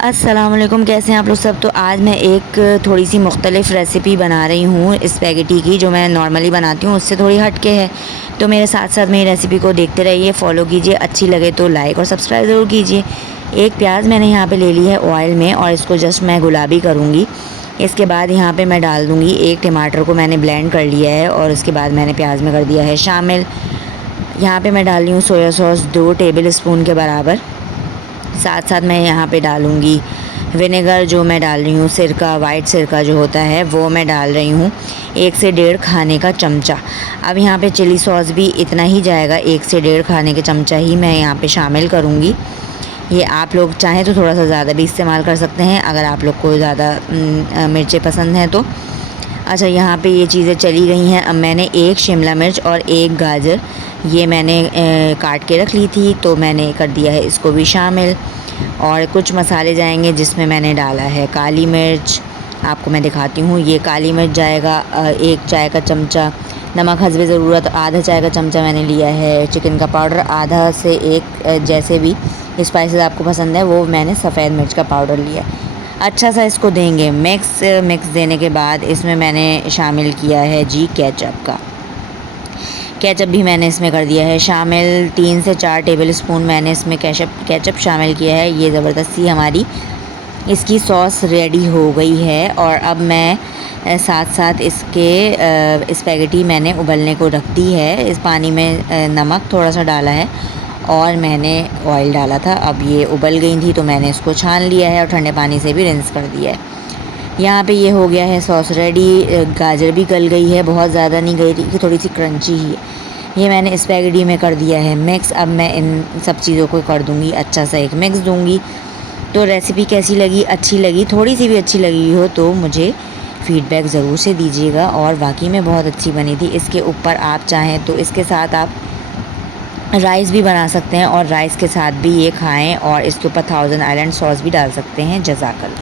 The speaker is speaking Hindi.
अस्सलाम वालेकुम, कैसे हैं आप लोग सब। तो आज मैं एक थोड़ी सी मुख्तलिफ़ रेसिपी बना रही हूँ स्पैगेटी की, जो मैं नॉर्मली बनाती हूँ उससे थोड़ी हट के है। तो मेरे साथ साथ मेरी रेसिपी को देखते रहिए, फॉलो कीजिए, अच्छी लगे तो लाइक और सब्सक्राइब ज़रूर कीजिए। एक प्याज मैंने यहाँ पे ले ली है ऑयल में और इसको जस्ट मैं गुलाबी करूँगी। इसके बाद यहाँ पे मैं डाल दूँगी एक टमाटर को मैंने ब्लेंड कर लिया है और उसके बाद मैंने प्याज में कर दिया है शामिल। यहाँ पे मैं डाल रही हूँ सोया सॉस 2 टेबल स्पून के बराबर। साथ साथ मैं यहाँ पे डालूँगी विनेगर, जो मैं डाल रही हूँ सिरका, वाइट सिरका जो होता है वो मैं डाल रही हूँ 1 से 1.5 खाने का चमचा। अब यहाँ पे चिली सॉस भी इतना ही जाएगा, 1 से 1.5 खाने के चमचा ही मैं यहाँ पे शामिल करूँगी। ये आप लोग चाहें तो थोड़ा सा ज़्यादा भी इस्तेमाल कर सकते हैं अगर आप लोग को ज़्यादा मिर्चें पसंद हैं तो। अच्छा, यहाँ पे ये चीज़ें चली गई हैं। अब मैंने 1 शिमला मिर्च और 1 गाजर ये मैंने काट के रख ली थी, तो मैंने कर दिया है इसको भी शामिल। और कुछ मसाले जाएंगे जिसमें मैंने डाला है काली मिर्च, आपको मैं दिखाती हूँ। ये काली मिर्च जाएगा 1 चाय का चमचा, नमक हस्बे ज़रूरत आधा चाय का चमचा मैंने लिया है, चिकन का पाउडर आधा से 1, जैसे भी स्पाइसेस आपको पसंद है वो मैंने सफ़ेद मिर्च का पाउडर लिया। अच्छा सा इसको देंगे मिक्स देने के बाद इसमें मैंने शामिल किया है जी केचप का। केचप भी मैंने इसमें कर दिया है शामिल। 3 से 4 टेबल स्पून मैंने इसमें केचप शामिल किया है। ये ज़बरदस्ती हमारी इसकी सॉस रेडी हो गई है। और अब मैं साथ साथ इसके स्पैगेटी मैंने उबलने को रख दी है। इस पानी में नमक थोड़ा सा डाला है और मैंने ऑयल डाला था। अब ये उबल गई थी तो मैंने इसको छान लिया है और ठंडे पानी से भी रिंस कर दिया है। यहाँ पे ये हो गया है सॉस रेडी। गाजर भी गल गई है, बहुत ज़्यादा नहीं गई थी कि थोड़ी सी क्रंची ही है। ये मैंने स्पैगेटी में कर दिया है मिक्स। अब मैं इन सब चीज़ों को कर दूँगी अच्छा सा एक मिक्स दूँगी। तो रेसिपी कैसी लगी, अच्छी लगी, थोड़ी सी भी अच्छी लगी हो तो मुझे फ़ीडबैक ज़रूर से दीजिएगा। और वाकई में बहुत अच्छी बनी थी। इसके ऊपर आप चाहें तो इसके साथ आप राइस भी बना सकते हैं और राइस के साथ भी ये खाएँ और इसके ऊपर थाउजेंड आइलैंड सॉस भी डाल सकते हैं। जज़ाकल्लाह।